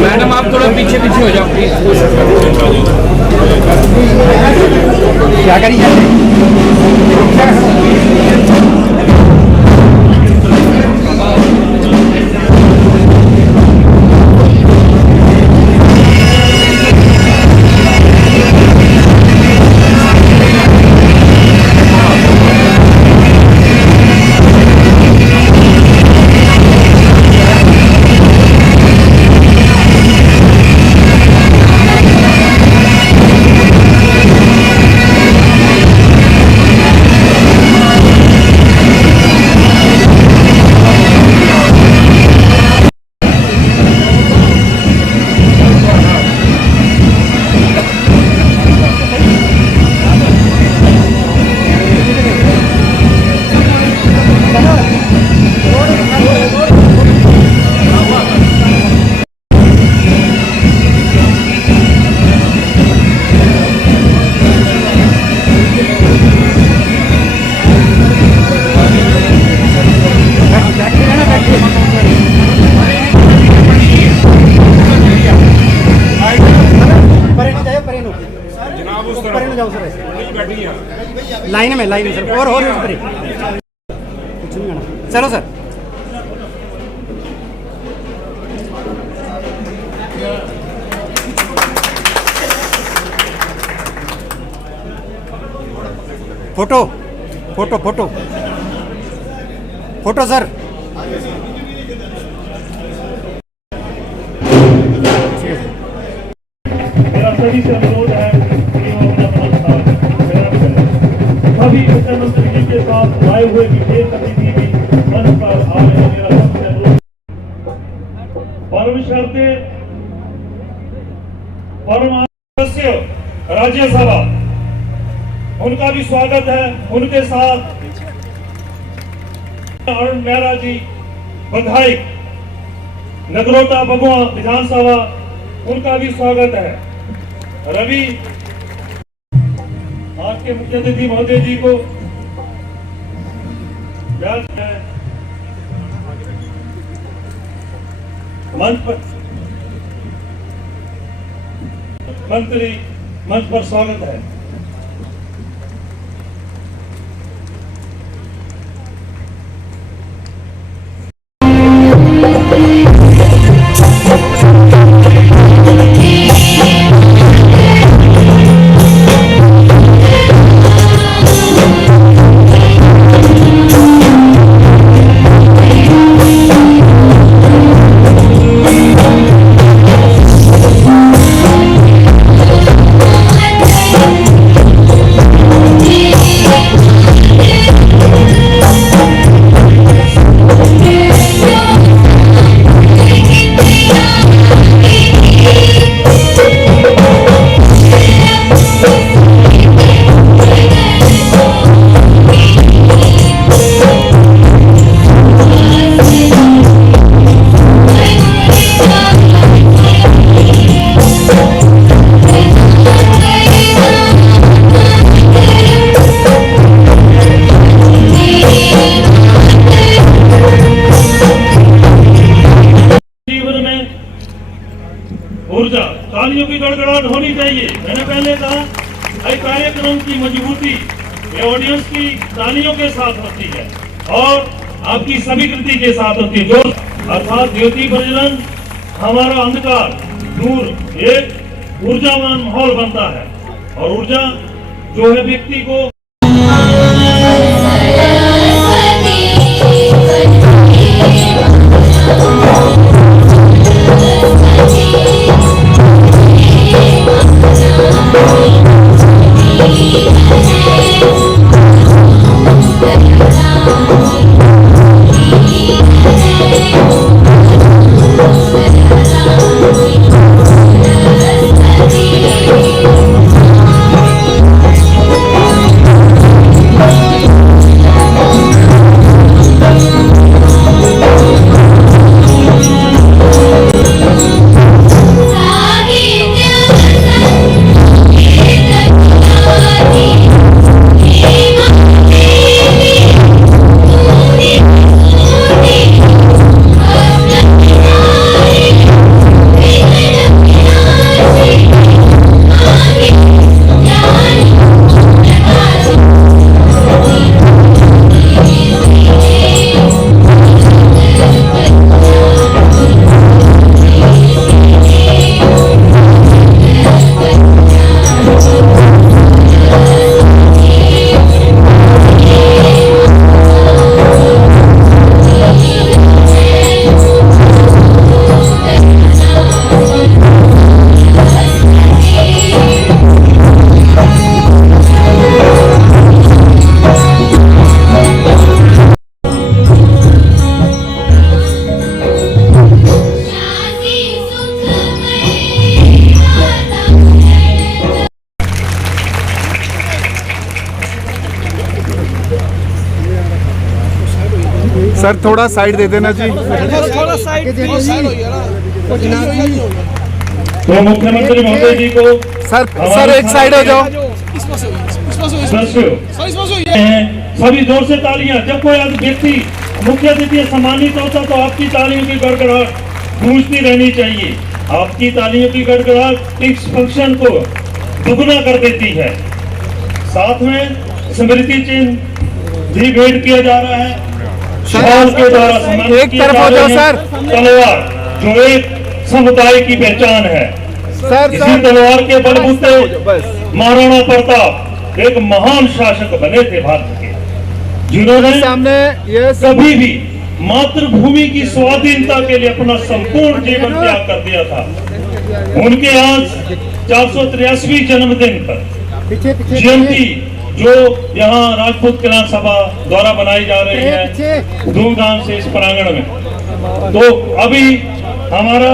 Madam आप थोड़ा पीछे पीछे हो जाओ प्लीज। क्या करिए लाइन में सर और कुछ नहीं आना। चलो sir photo photo photo photo sir. मेरा सभी से अनुरोध है कि वो अपना सभी मुख्यमंत्री जी के साथ आए हुए विशेष अतिथि भी मंच पर आ रहे हैं। मेरा सबसे अनुरोध परम शर्ते परम सदस्य राज्यसभा उनका भी स्वागत है। उनके साथ अरुण मेहरा जी विधायक नगरोटा बगुआ विधानसभा उनका भी स्वागत है। रवि आपके मुख्य अतिथि महोदय जी को मंच पर मंत्री मंच पर स्वागत है। ऊर्जा तालियों की गड़गड़ाहट होनी चाहिए। मैंने पहले कहा कार्यक्रम की मजबूती ऑडियंस की तालियों के साथ होती है और आपकी सभी कृति के साथ होती है। जो अर्थात ज्योति प्रज्वलन हमारा अंधकार दूर एक ऊर्जावान माहौल बनता है और ऊर्जा जो है व्यक्ति को सर थोड़ा साइड दे देना जी। थोड़ा साइड हो गया ना। तो मुख्यमंत्री महोदय जी को सर एक साइड हो जाओ। सभी जोर से तालियां। जब कोई व्यक्ति मुख्य अतिथि सम्मानित होता तो आपकी तालियों की गड़गड़ाहट गूंजती रहनी चाहिए। आपकी तालियों की गड़गड़ाहट इस फंक्शन को दुगना कर देती है। साथ में स्मृति चिन्ह भी भेंट किया जा रहा है। शॉल के द्वारा सम्मानित एक किए तरफ जा हो जाओ रहे हैं सर। तलवार, जो एक समुदाय की पहचान है। इसी तलवार के बलबूते महाराणा प्रताप एक महान शासक बने थे भारत के, जिन्होंने सामने ये कभी भी मातृभूमि की स्वाधीनता के लिए अपना संपूर्ण जीवन त्याग कर दिया था। उनके आज 483वीं जन्मदिन पर जयंती जो यहाँ राजपूत कल्याण सभा द्वारा बनाई जा रही है धूमधाम से इस प्रांगण में। तो अभी हमारा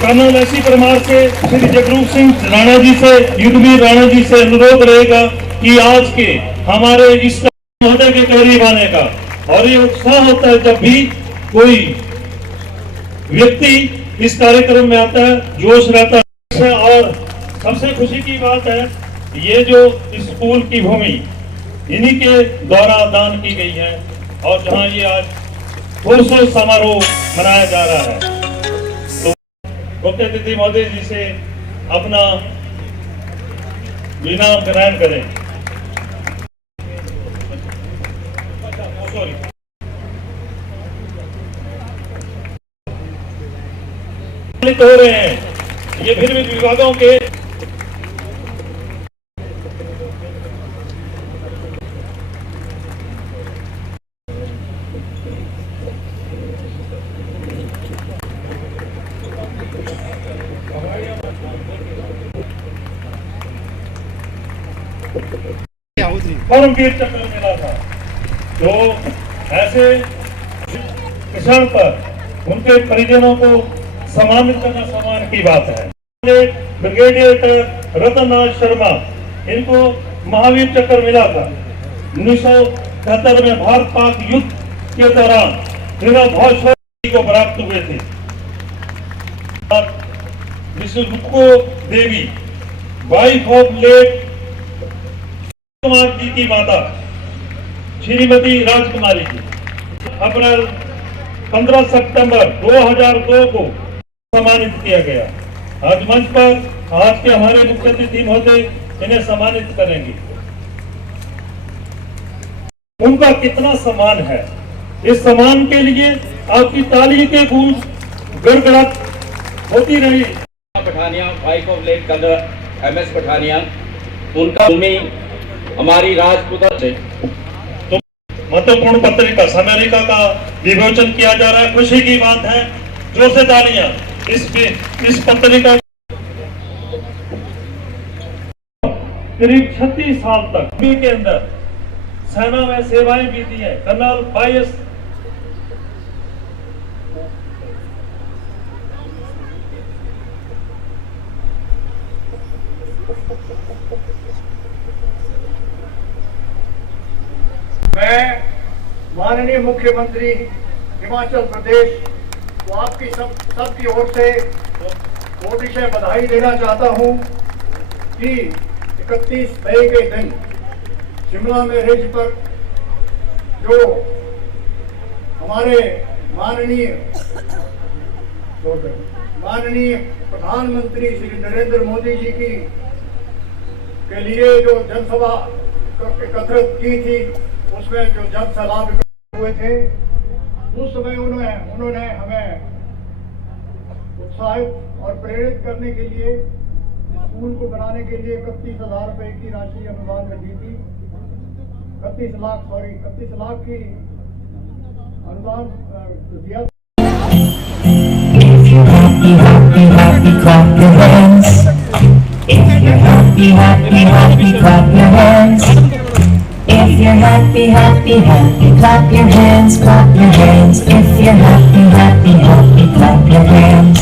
कर्नल एस परमार से श्री जगरूप सिंह राणा जी से, युद्धवीर राणा जी से अनुरोध रहेगा कि आज के हमारे इस महोदय के करीब आने का। और ये उत्साह होता है जब भी कोई व्यक्ति इस कार्यक्रम में आता है, जोश रहता है। और सबसे खुशी की बात है ये जो स्कूल की भूमि इन्हीं के द्वारा दान की गई है और जहां ये आज 200 समारोह मनाया जा रहा है। तो मुख्य अतिथि महोदय जी से अपना इनाम ग्रहण करें। हो रहे हैं ये भिन्न विभागों के परमवीर चक्र मिला था। तो ऐसे क्षण पर उनके परिजनों को सम्मानित करना सम्मान की बात है। ब्रिगेडियर रतनलाल शर्मा, इनको महावीर चक्र मिला था 1971 में भारत पाक युद्ध के दौरान को प्राप्त हुए थे। रुको देवी, wife of late Kumar ji की माता श्रीमती राजकुमारी जी, अप्रैल 15 सितंबर 2002 को सम्मानित किया गया। आज मंच पर आज के हमारे मुख्य अतिथि महोदय इन्हें सम्मानित करेंगे। उनका कितना सम्मान है, इस सम्मान के लिए आपकी ताली के गूंज गड़गड़ाहट होती रही। Pathania, wife of late colonel MS Pathania, उनका भूमि हमारी राजपूत से तो महत्वपूर्ण पत्रिका अमेरिका का विमोचन किया जा रहा है। खुशी की बात है, जोर से तालियां। इस पत्रिका करीब 36 साल तक के अंदर सेना में सेवाएं भी दी है। कर्नल वाईएस मैं माननीय मुख्यमंत्री हिमाचल प्रदेश को आपकी सबकी ओर से कोटिशय बधाई देना चाहता हूं कि 31 मई के दिन शिमला में रिज पर जो हमारे माननीय प्रधानमंत्री श्री नरेंद्र मोदी जी के लिए जो जनसभा एकत्रित की थी, उसमें जो जन सैलाब हुए थे, उस समय उन्होंने हमें उत्साहित और प्रेरित करने के लिए स्कूल को बनाने के लिए 31,000 रुपए की राशि अनुदान में दी थी। 31 लाख की अनुदान दिया। If you're happy, happy, happy, clap your hands. If you're happy, happy, happy, clap your hands, clap your hands. If you're happy, happy, happy, clap your hands.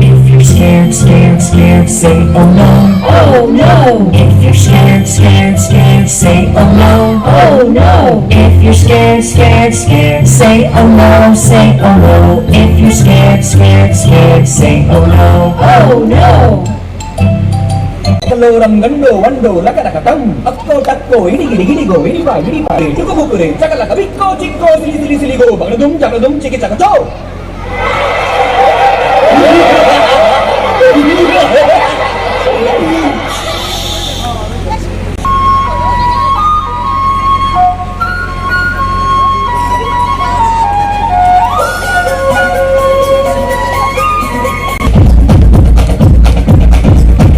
If you're scared, scared, scared, scared, say oh no. Oh no. If you're scared, scared, scared, say oh no. Oh no. If you're scared, scared, scared, say oh no, say oh no. If you're scared, scared, scared, say oh no. Oh no. Hello, ram gando, wando, laka laka tam, akko takko, ini go, ini pa, cukup bukure, cakap laka biko, ciko, sili go, bakadum, ciki cakap cow.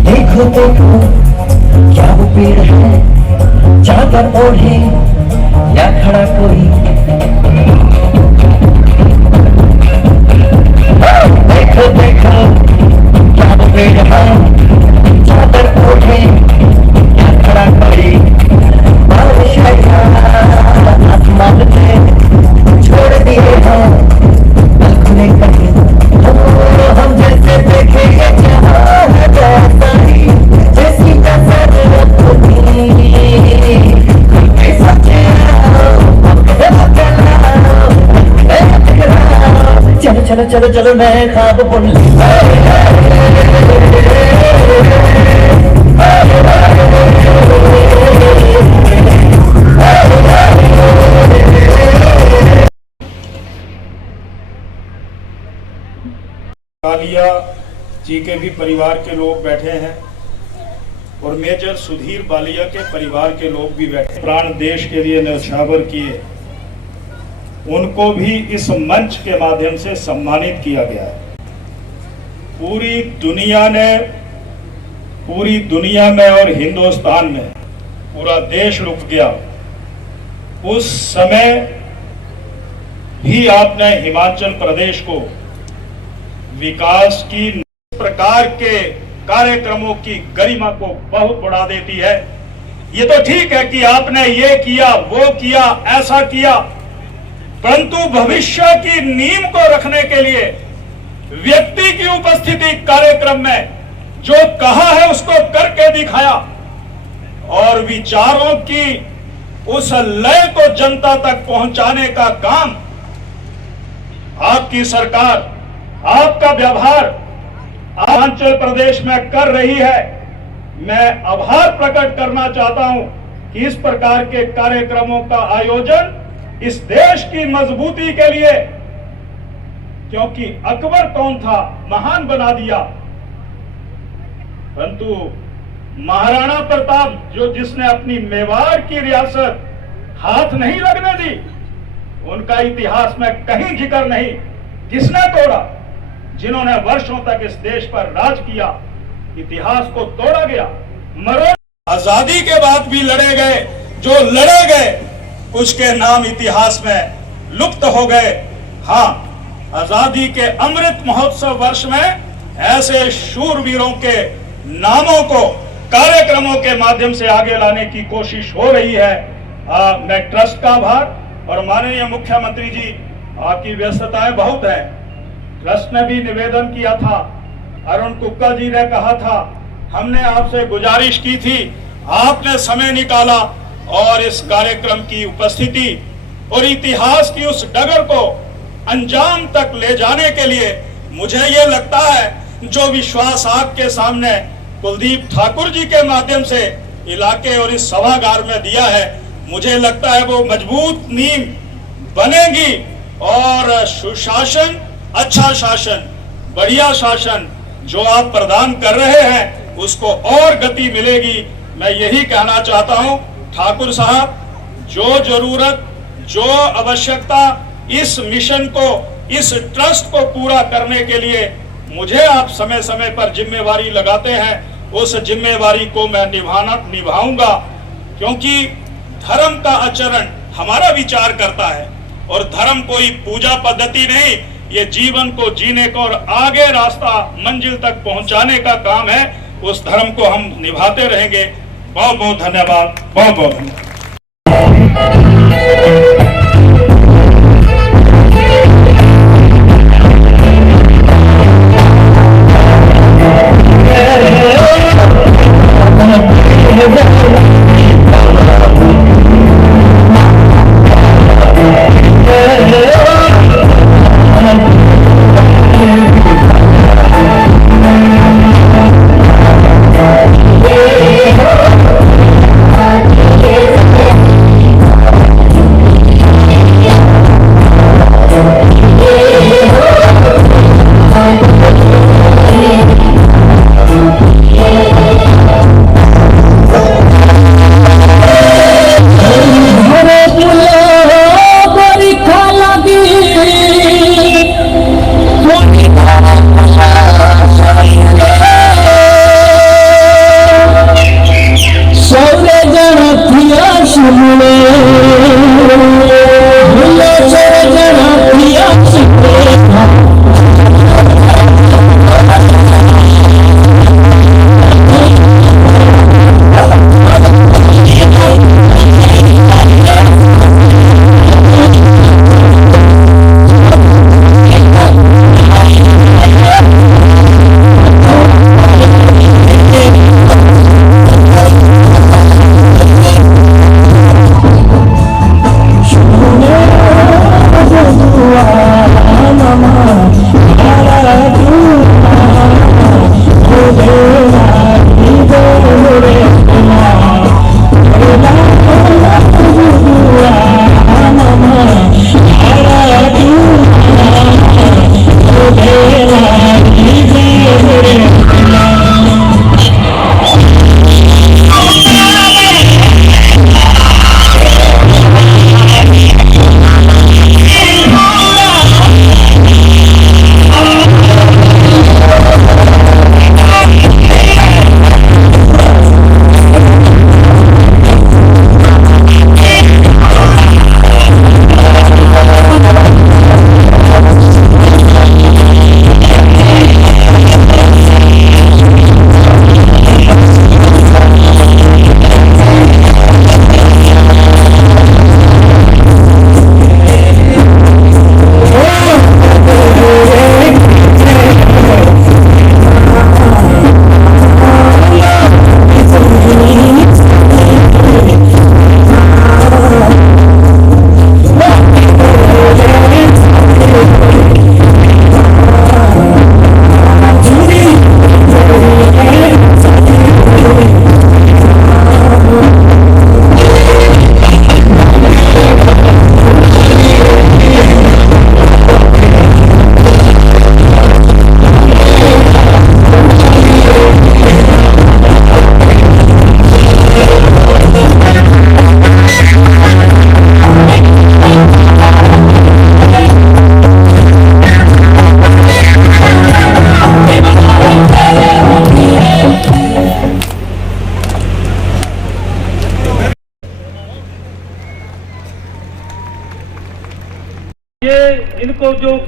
देखो देखो क्या वो पेड़ है चादर ओढ़े या खड़ा कोई देखो देखो क्या वो पेड़ है चादर ओढ़े या खड़ा कोई बारिश का आसमान से छोड़ दिए हैं खुले कहीं हम जैसे देखेंगे जहाँ है जैसा ही जैसी नजर अपनी सच्चे चलो चलो चलो चलो मैं ख्वाब बुन कालिया जी के भी परिवार के लोग बैठे हैं और मेजर सुधीर बालिया के परिवार के लोग भी बैठे, प्राण देश के लिए न्यौछावर किए, उनको भी इस मंच के माध्यम से सम्मानित किया गया है। पूरी दुनिया में और हिंदुस्तान में पूरा देश रुक गया। उस समय भी आपने हिमाचल प्रदेश को विकास की प्रकार के कार्यक्रमों की गरिमा को बहुत बढ़ा देती है। ये तो ठीक है कि आपने ये किया, वो किया, ऐसा किया, परंतु भविष्य की नींव को रखने के लिए व्यक्ति की उपस्थिति कार्यक्रम में जो कहा है उसको करके दिखाया और विचारों की उस लय को जनता तक पहुंचाने का काम आपकी सरकार, आपका व्यवहार हिमाचल प्रदेश में कर रही है। मैं आभार प्रकट करना चाहता हूं कि इस प्रकार के कार्यक्रमों का आयोजन इस देश की मजबूती के लिए, क्योंकि अकबर कौन था, महान बना दिया, परंतु महाराणा प्रताप जिसने अपनी मेवाड़ की रियासत हाथ नहीं लगने दी, उनका इतिहास में कहीं जिक्र नहीं। किसने तोड़ा? जिन्होंने वर्षों तक इस देश पर राज किया, इतिहास को तोड़ा गया। आजादी के बाद भी लड़े गए, जो लड़े गए कुछ के नाम इतिहास में लुप्त हो गए। हाँ, आजादी के अमृत महोत्सव वर्ष में ऐसे शूरवीरों के नामों को कार्यक्रमों के माध्यम से आगे लाने की कोशिश हो रही है। मैं ट्रस्ट का आभार और माननीय मुख्यमंत्री जी, आपकी व्यस्तताएं बहुत है, ट्रस्ट ने भी निवेदन किया था, अरुण कुक्का जी ने कहा था, हमने आपसे गुजारिश की थी, आपने समय निकाला और इस कार्यक्रम की उपस्थिति और इतिहास की उस डगर को अंजाम तक ले जाने के लिए मुझे ये लगता है जो विश्वास आपके सामने कुलदीप ठाकुर जी के माध्यम से इलाके और इस सभागार में दिया है, मुझे लगता है वो मजबूत नींव बनेगी और सुशासन, अच्छा शासन, बढ़िया शासन जो आप प्रदान कर रहे हैं उसको और गति मिलेगी। मैं यही कहना चाहता हूं, ठाकुर साहब, जो जरूरत, जो आवश्यकता इस मिशन को, इस ट्रस्ट को पूरा करने के लिए मुझे आप समय समय पर जिम्मेवारी लगाते हैं, उस जिम्मेवारी को मैं निभाऊंगा, क्योंकि धर्म का आचरण हमारा विचार करता है और धर्म कोई पूजा पद्धति नहीं, ये जीवन को जीने का और आगे रास्ता मंजिल तक पहुंचाने का काम है। उस धर्म को हम निभाते रहेंगे। बहुत बहुत धन्यवाद, बहुत बहुत धन्यवाद।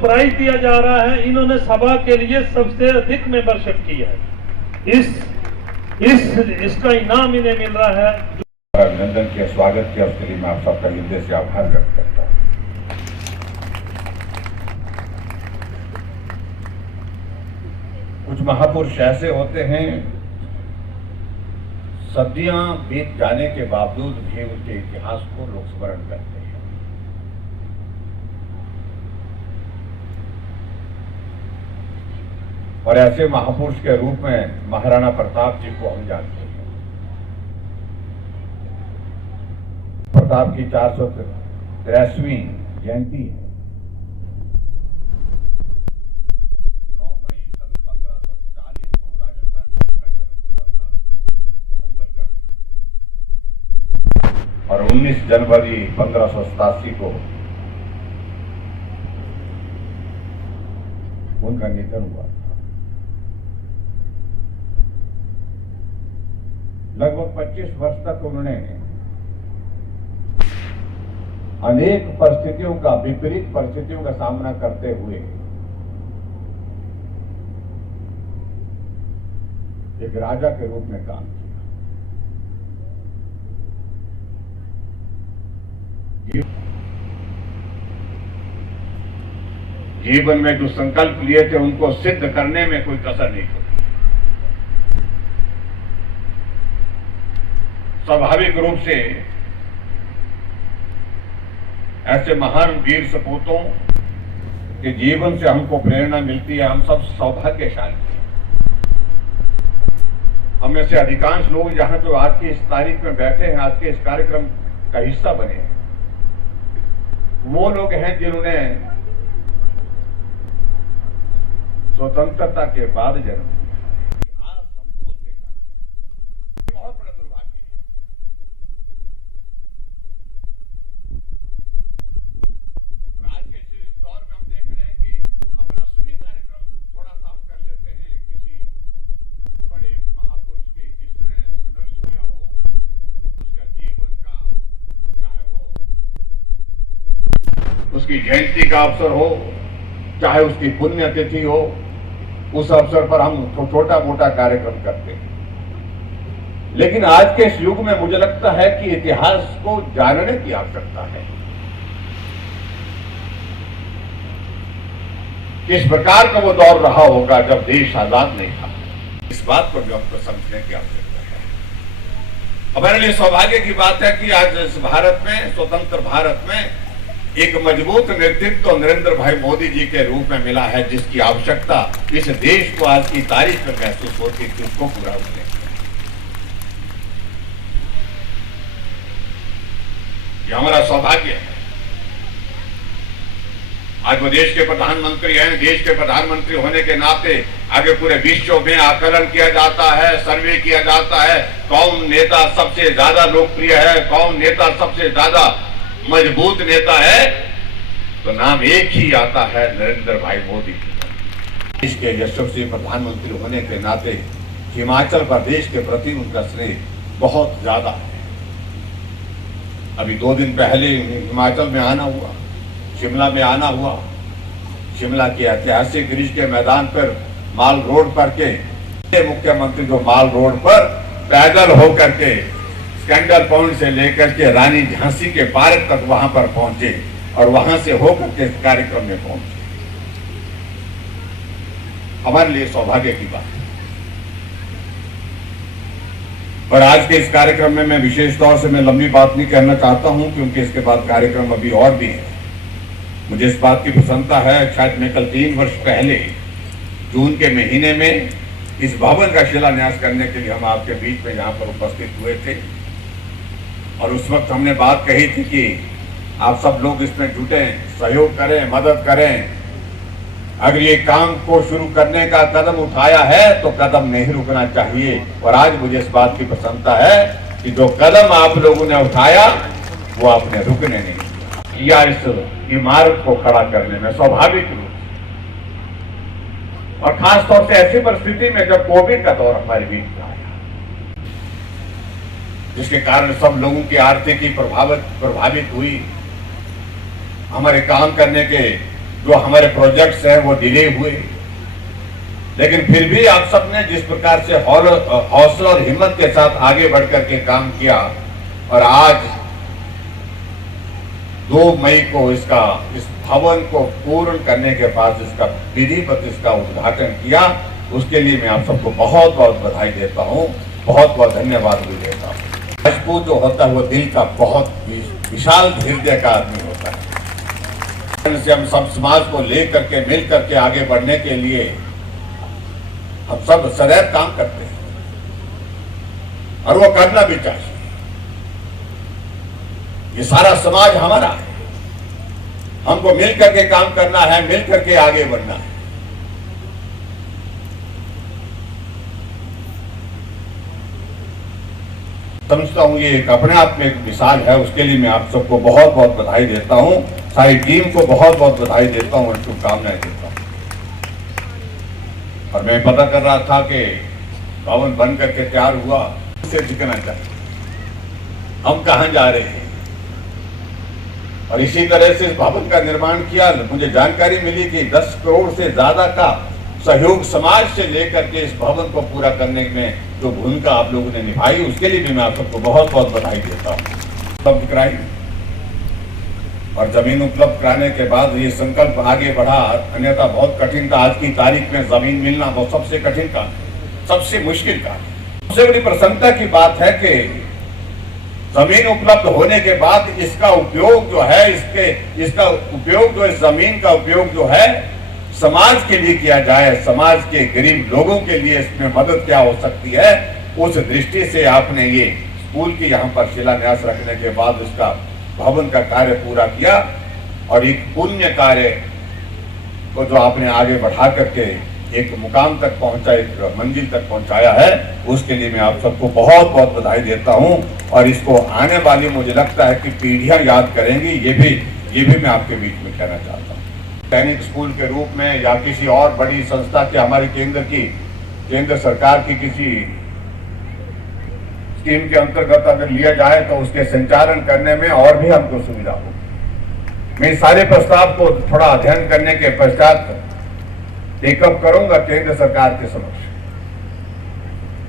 प्राइज दिया जा रहा है, इन्होंने सभा के लिए सबसे अधिक मेंबरशिप की है। इसका इनाम इन्हें मिल रहा है। अभिनंदन किया, स्वागत किया, उसके लिए मैं आप सबका हृदय से आभार व्यक्त करता हूँ। कुछ महापुरुष ऐसे होते हैं, सदियां बीत जाने के बावजूद भी उनके इतिहास को लोग स्मरण करते हैं। और ऐसे महापुरुष के रूप में महाराणा प्रताप जी को हम जानते हैं। प्रताप की 483वीं जयंती है। 9 मई सन 1540 को राजस्थान में उनका जन्म हुआ था, कोंगलगढ़ में। और 19 जनवरी 1587 को उनका निधन हुआ था। लगभग 25 वर्ष तक उन्होंने अनेक परिस्थितियों का, विपरीत परिस्थितियों का सामना करते हुए एक राजा के रूप में काम किया। जीवन में जो संकल्प लिए थे उनको सिद्ध करने में कोई कसर नहीं छोड़ी। स्वाभाविक रूप से ऐसे महान वीर सपूतों के जीवन से हमको प्रेरणा मिलती है। हम सब सौभाग्यशाली हैं। हम में से अधिकांश लोग जहां जो आज की इस तारीख में बैठे हैं, आज के इस कार्यक्रम का हिस्सा बने हैं, वो लोग हैं जिन्होंने स्वतंत्रता के बाद जन्म लिया। इतिहास हम भूलते जा रहे हैं। बहुत बड़ा दुर्भाग्य है। आज के इस दौर में हम देख रहे हैं कि हम रस्मी कार्यक्रम थोड़ा सा हम कर लेते हैं किसी बड़े महापुरुष के जिसने संघर्ष किया हो, उसका जीवन का, चाहे वो उसकी जयंती का अवसर हो, चाहे उसकी पुण्यतिथि हो, उस अवसर पर हम छोटा मोटा कार्यक्रम करते हैं। लेकिन आज के इस युग में मुझे लगता है कि इतिहास को जानने की आवश्यकता है। किस प्रकार का वो दौर रहा होगा जब देश आजाद नहीं था, इस बात को भी हमको समझने की आवश्यकता है। हमारे लिए सौभाग्य की बात है कि आज इस भारत में, स्वतंत्र भारत में, एक मजबूत नेतृत्व नरेंद्र भाई मोदी जी के रूप में मिला है, जिसकी आवश्यकता इस देश को आज की तारीख में महसूस होती थी, उसको पूरा होने। ये हमारा सौभाग्य है। आज वो देश के प्रधानमंत्री हैं। देश के प्रधानमंत्री होने के नाते आगे पूरे विश्व में आकलन किया जाता है, सर्वे किया जाता है, कौन नेता सबसे ज्यादा लोकप्रिय है, कौन नेता सबसे ज्यादा मजबूत नेता है, तो नाम एक ही आता है, नरेंद्र भाई मोदी। इसके यशस्वी प्रधानमंत्री होने के नाते हिमाचल प्रदेश के प्रति उनका श्रेय बहुत ज्यादा है। अभी 2 दिन पहले हिमाचल में आना हुआ, शिमला में आना हुआ। शिमला के ऐतिहासिक रिज के मैदान पर माल रोड पर के मुख्यमंत्री जो माल रोड पर पैदल होकर के स्कैंडल पॉइंट से लेकर के रानी झांसी के पार्क तक वहां पर पहुंचे और वहां से होकर के कार्यक्रम में पहुंचे। हमारे लिए सौभाग्य की बात है। और आज के इस कार्यक्रम में मैं विशेष तौर से मैं लंबी बात नहीं कहना चाहता हूं, क्योंकि इसके बाद कार्यक्रम अभी और भी है। मुझे इस बात की प्रसन्नता है, शायद मैं कल 3 वर्ष पहले जून के महीने में इस भवन का शिलान्यास करने के लिए हम आपके बीच में यहाँ पर उपस्थित हुए थे। और उस वक्त हमने बात कही थी कि आप सब लोग इसमें जुटे, सहयोग करें, मदद करें। अगर ये काम को शुरू करने का कदम उठाया है तो कदम नहीं रुकना चाहिए। और आज मुझे इस बात की प्रसन्नता है कि जो कदम आप लोगों ने उठाया वो आपने रुकने नहीं दिया, इस इमारत को खड़ा करने में स्वाभाविक रूप से। और खास तौर से ऐसी परिस्थिति में जब कोविड का दौर हमारे बीच आया, जिसके कारण सब लोगों की आर्थिकी प्रभावित हुई, हमारे काम करने के जो हमारे प्रोजेक्ट्स हैं वो डिले हुए, लेकिन फिर भी आप सबने जिस प्रकार से हौसला और हिम्मत के साथ आगे बढ़कर के काम किया और आज 2 मई को इस भवन को पूर्ण करने के बाद इसका विधिवत इसका उद्घाटन किया, उसके लिए मैं आप सबको बहुत बहुत बधाई देता हूं, बहुत बहुत धन्यवाद भी देता हूं। राजपूत जो होता है वो दिल का बहुत विशाल हृदय का आदमी होता है। से हम सब समाज को लेकर के मिल करके आगे बढ़ने के लिए हम सब सदैव काम करते हैं और वो करना भी चाहिए। ये सारा समाज हमारा है, हमको मिल करके काम करना है, मिल करके आगे बढ़ना है। समझता हूं ये एक अपने आप में एक मिसाल है, उसके लिए मैं आप सबको बहुत बहुत बधाई देता हूं, सारी टीम को बहुत बहुत बधाई देता हूं और शुभकामनाएं देता हूं। और मैं पता कर रहा था कि भवन बन करके तैयार हुआ, उससे दिखना चाहिए हम कहां जा रहे हैं। और इसी तरह से इस भवन का निर्माण किया, मुझे जानकारी मिली कि 10 करोड़ से ज्यादा का सहयोग समाज से लेकर के इस भवन को पूरा करने में जो भूमिका आप लोगों ने निभाई, उसके लिए भी मैं आप सबको बहुत बहुत बधाई देता हूँ। उपलब्ध कराई और जमीन उपलब्ध कराने के बाद ये संकल्प आगे बढ़ा, अन्यथा बहुत कठिन था। आज की तारीख में जमीन मिलना वो सबसे कठिन काम, सबसे मुश्किल काम। सबसे बड़ी प्रसन्नता की बात है कि जमीन उपलब्ध होने के बाद इसका उपयोग जो है, इसका उपयोग जो इस जमीन का उपयोग जो है समाज के लिए किया जाए, समाज के गरीब लोगों के लिए इसमें मदद क्या हो सकती है, उस दृष्टि से आपने ये स्कूल की यहाँ पर शिलान्यास रखने के बाद इसका भवन का कार्य पूरा किया और एक पुण्य कार्य को जो आपने आगे बढ़ा करके एक मुकाम तक पहुंचा, एक मंजिल तक पहुंचाया है, उसके लिए मैं आप सबको बहुत बहुत बधाई देता हूं। और इसको आने वाली मुझे लगता है कि पीढ़ियां याद करेंगी, ये भी मैं आपके बीच में कहना चाहता हूं। सैनिक स्कूल के रूप में या किसी और बड़ी संस्था के हमारे केंद्र सरकार की किसी स्कीम के अंतर्गत अगर लिया जाए तो उसके संचालन करने में और भी हमको सुविधा हो। मैं सारे प्रस्ताव को थोड़ा अध्ययन करने के पश्चात टेकअप करूंगा केंद्र सरकार के समक्ष,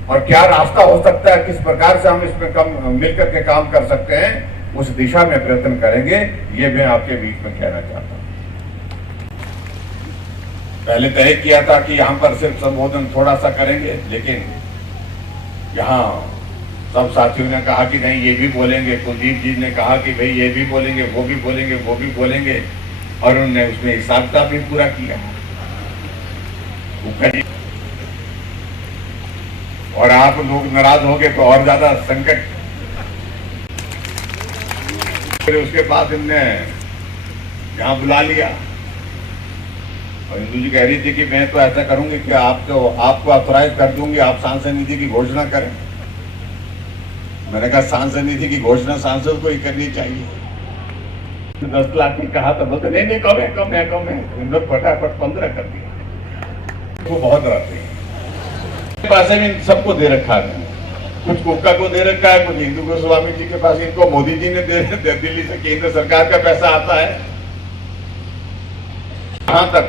और क्या रास्ता हो सकता है, किस प्रकार से हम इसमें मिलकर के काम कर सकते हैं, उस दिशा में प्रयत्न करेंगे। ये मैं आपके बीच में कहना चाहता हूं। पहले तय किया था कि यहाँ पर सिर्फ संबोधन थोड़ा सा करेंगे, लेकिन यहाँ सब साथियों ने कहा कि नहीं ये भी बोलेंगे, कुलदीप जी ने कहा कि भाई ये भी बोलेंगे, वो भी बोलेंगे, वो भी बोलेंगे, और उन्होंने उसमें हिसाब किताब भी पूरा किया। और आप लोग नाराज हो गए तो और ज्यादा संकट। फिर उसके बाद इनने यहाँ बुला लिया और इंदू जी कह रही थी कि मैं तो ऐसा करूंगी कि आपको ऑथोराइज कर दूंगी, आप सांसद निधि की घोषणा करें। मैंने कहा सांसद निधि की घोषणा सांसद को ही करनी चाहिए। 10 लाख की कहा तो बोलते नहीं कम है। इन लोग फटाफट 15 कर दिया। वो बहुत रहते हैं, पैसे भी सबको दे रखा है, कुछ कुक्का को दे रखा है, कुछ हिंदू गोस्वामी जी के पास, इनको मोदी जी ने दिल्ली से केंद्र सरकार का पैसा आता है। यहां तक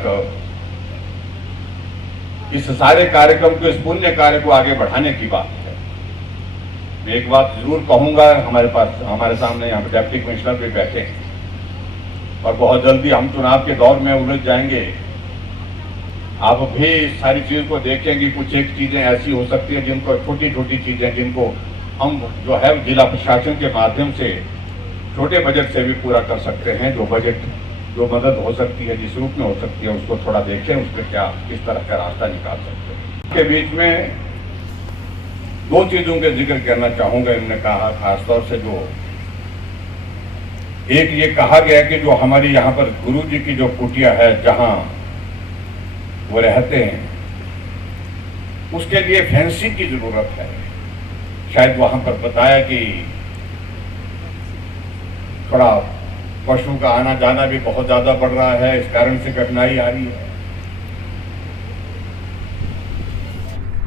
इस सारे कार्यक्रम को, इस पुण्य कार्य को आगे बढ़ाने की बात है। मैं एक बात जरूर कहूंगा, हमारे सामने यहाँ पे डिप्टी कमिश्नर भी बैठे हैं और बहुत जल्दी हम चुनाव के दौर में उलझ जाएंगे। आप भी सारी चीज को देखेंगे, कुछ एक चीजें ऐसी हो सकती है जिनको, छोटी छोटी चीजें जिनको हम जो है जिला प्रशासन के माध्यम से छोटे बजट से भी पूरा कर सकते हैं। जो मदद हो सकती है, जिस रूप में हो सकती है, उसको थोड़ा देखें, उस पर क्या किस तरह का रास्ता निकाल सकते हैं। के बीच में 2 चीजों के जिक्र करना चाहूंगा। इन्होंने कहा खासतौर से जो एक ये कहा गया कि जो हमारी यहाँ पर गुरु जी की जो कुटिया है जहां वो रहते हैं, उसके लिए फैंसी की जरूरत है। शायद वहां पर बताया कि थोड़ा पशु का आना जाना भी बहुत ज्यादा बढ़ रहा है, इस कारण से कठिनाई आ रही है।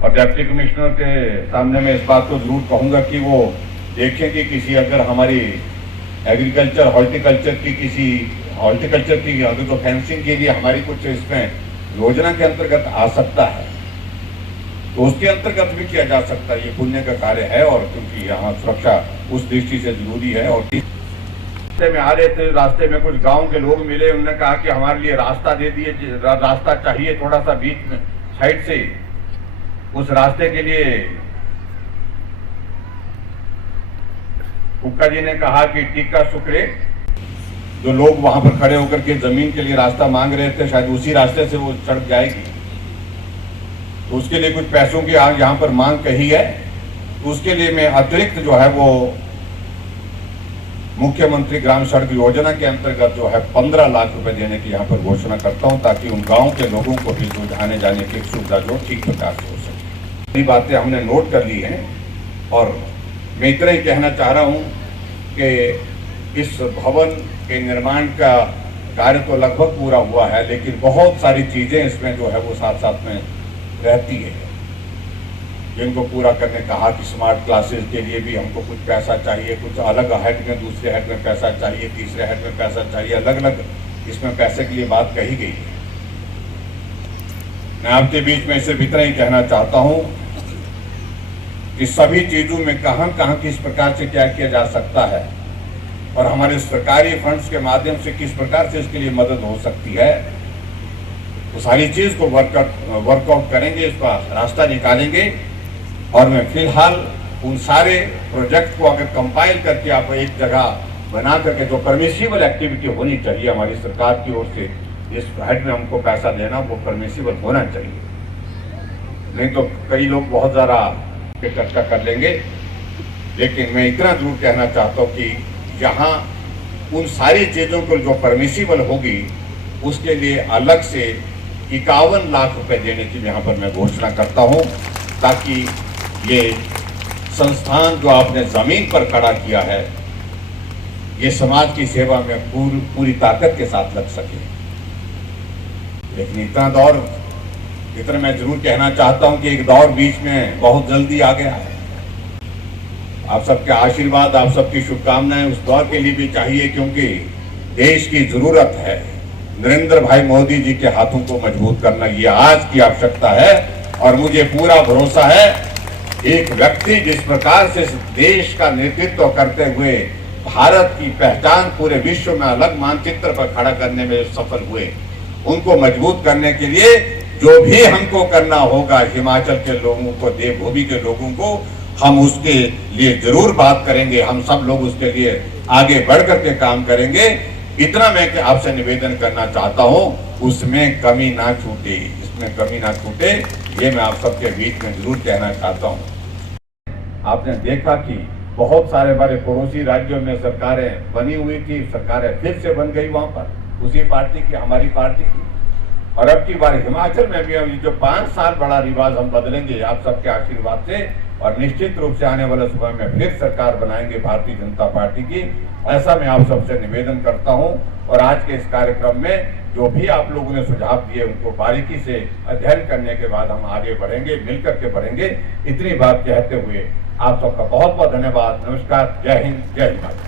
और डिप्टी कमिश्नर के सामने मैं इस बात को जरूर कहूंगा कि वो देखें कि किसी अगर हमारी एग्रीकल्चर हॉर्टिकल्चर की किसी हॉर्टिकल्चर की अगर तो फेंसिंग के लिए हमारी कुछ इसमें योजना के अंतर्गत आ सकता है तो उसके अंतर्गत भी किया जा सकता है। ये पुण्य का कार्य है और क्योंकि यहाँ सुरक्षा उस दृष्टि से जरूरी है। और रास्ते में आ रहे थे, रास्ते में कुछ गांव के लोग मिले, उन्होंने कहा कि हमारे लिए रास्ता दे दिए, रास्ता चाहिए थोड़ा सा बीच में साइड से। उस रास्ते के लिए कुक्का जी ने कहा कि टीका शुक्रे, जो लोग वहां पर खड़े होकर के जमीन के लिए रास्ता मांग रहे थे, शायद उसी रास्ते से वो सड़क जाएगी। तो उसके लिए कुछ पैसों की यहाँ पर मांग कही है, तो उसके लिए मैं अतिरिक्त जो है वो मुख्यमंत्री ग्राम सड़क योजना के अंतर्गत जो है 15 लाख रुपए देने की यहाँ पर घोषणा करता हूँ, ताकि उन गांव के लोगों को भी जो आने जाने की सुविधा जो ठीक प्रकार से हो सके। ये बातें हमने नोट कर ली हैं और मैं इतना ही कहना चाह रहा हूँ कि इस भवन के निर्माण का कार्य तो लगभग पूरा हुआ है, लेकिन बहुत सारी चीजें इसमें जो है वो साथ साथ में रहती है, जिनको पूरा करने कहा कि स्मार्ट क्लासेस के लिए भी हमको कुछ पैसा चाहिए, कुछ अलग हेड में, दूसरे हेड में पैसा चाहिए, तीसरे हेड में पैसा चाहिए, अलग अलग इसमें पैसे के लिए बात कही गई है। मैं आपके बीच में सिर्फ इतना ही कहना चाहता हूं कि सभी चीजों में कहां कहां किस प्रकार से क्या किया जा सकता है और हमारे सरकारी फंड्स के माध्यम से किस प्रकार से इसके लिए मदद हो सकती है, तो सारी चीज को वर्कआउट करेंगे, इसका रास्ता निकालेंगे। और मैं फिलहाल उन सारे प्रोजेक्ट को अगर कंपाइल करके आप एक जगह बना करके जो परमिसिबल एक्टिविटी होनी चाहिए हमारी सरकार की ओर से, इस हेड में हमको पैसा देना वो परमिसिबल होना चाहिए, नहीं तो कई लोग बहुत ज़्यादा चर्चा कर लेंगे। लेकिन मैं इतना जरूर कहना चाहता हूँ कि यहाँ उन सारी चीज़ों को जो परमिसिबल होगी उसके लिए अलग से 51 लाख रुपए देने की यहाँ पर मैं घोषणा करता हूँ, ताकि ये संस्थान जो आपने जमीन पर खड़ा किया है ये समाज की सेवा में पूरी ताकत के साथ लग सके। लेकिन इतना मैं जरूर कहना चाहता हूँ कि एक दौर बीच में बहुत जल्दी आ गया है। आप सबके आशीर्वाद, आप सबकी शुभकामनाएं उस दौर के लिए भी चाहिए, क्योंकि देश की जरूरत है नरेंद्र भाई मोदी जी के हाथों को मजबूत करना, ये आज की आवश्यकता है। और मुझे पूरा भरोसा है एक व्यक्ति जिस प्रकार से देश का नेतृत्व करते हुए भारत की पहचान पूरे विश्व में अलग मानचित्र पर खड़ा करने में सफल हुए, उनको मजबूत करने के लिए जो भी हमको करना होगा, हिमाचल के लोगों को, देवभूमि के लोगों को, हम उसके लिए जरूर बात करेंगे। हम सब लोग उसके लिए आगे बढ़ करके काम करेंगे। इतना मैं आपसे निवेदन करना चाहता हूं, उसमें कमी ना छूटे, इसमें कमी ना छूटे, ये मैं आप सबके बीच में जरूर कहना चाहता हूं। आपने देखा कि बहुत सारे हमारे पड़ोसी राज्यों में सरकारें बनी हुई थी, सरकारें फिर से बन गई वहां पर उसी पार्टी की, हमारी पार्टी की। और अब की बार हिमाचल में भी जो 5 साल बड़ा रिवाज हम बदलेंगे आप सबके आशीर्वाद से, और निश्चित रूप से आने वाले समय में फिर सरकार बनाएंगे भारतीय जनता पार्टी की, ऐसा मैं आप सबसे निवेदन करता हूं। और आज के इस कार्यक्रम में जो भी आप लोगों ने सुझाव दिए उनको बारीकी से अध्ययन करने के बाद हम आगे बढ़ेंगे, मिलकर के बढ़ेंगे। इतनी बात कहते हुए आप सबका बहुत बहुत धन्यवाद। नमस्कार, जय हिंद, जय हिमाचल।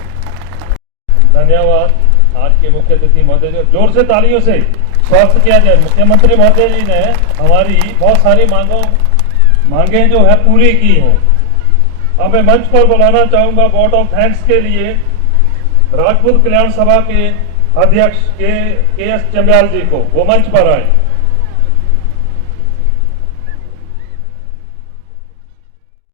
धन्यवाद। आज के मुख्य अतिथि महोदय, जोर से तालियों से स्वागत किया जाए। मुख्यमंत्री महोदय जी ने हमारी बहुत सारी मांगे जो है पूरी की हैं। अब मैं मंच पर बुलाना चाहूंगा वोट ऑफ थैंक्स के लिए राजपूत कल्याण सभा के अध्यक्ष के एस चंब्याल जी को, वो मंच पर आए।